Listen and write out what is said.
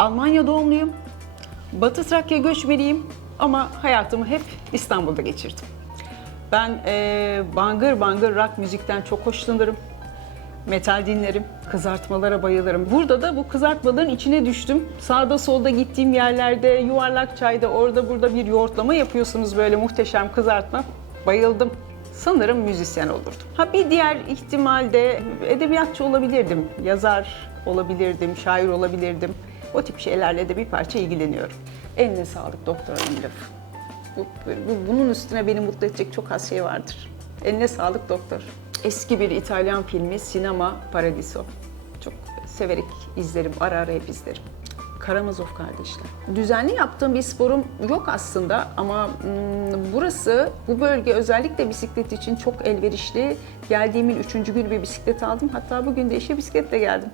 Almanya doğumluyum. Batı Trakya göçmeniyim ama hayatımı hep İstanbul'da geçirdim. Ben eee bangır bangır rock müzikten çok hoşlanırım. Metal dinlerim, kızartmalara bayılırım. Burada da bu kızartmaların içine düştüm. Sağda solda gittiğim yerlerde, yuvarlak çayda orada burada bir yoğurtlama yapıyorsunuz böyle muhteşem kızartma. Bayıldım. Sanırım müzisyen olurdum. Ha bir diğer ihtimal de edebiyatçı olabilirdim. Yazar olabilirdim, şair olabilirdim. O tip şeylerle de bir parça ilgileniyorum. Eline sağlık doktor hanım lafı. Bu, bu- bunun üstüne beni mutlu edecek çok az şey vardır. Eline sağlık doktor. Eski bir İtalyan filmi Sinema Paradiso. Çok severek izlerim, ara ara hep izlerim. Karamazov kardeşler. Düzenli yaptığım bir sporum yok aslında ama mm, burası, bu bölge özellikle bisiklet için çok elverişli. Geldiğimin üçüncü günü bir bisiklet aldım. Hatta bugün de işe bisikletle geldim.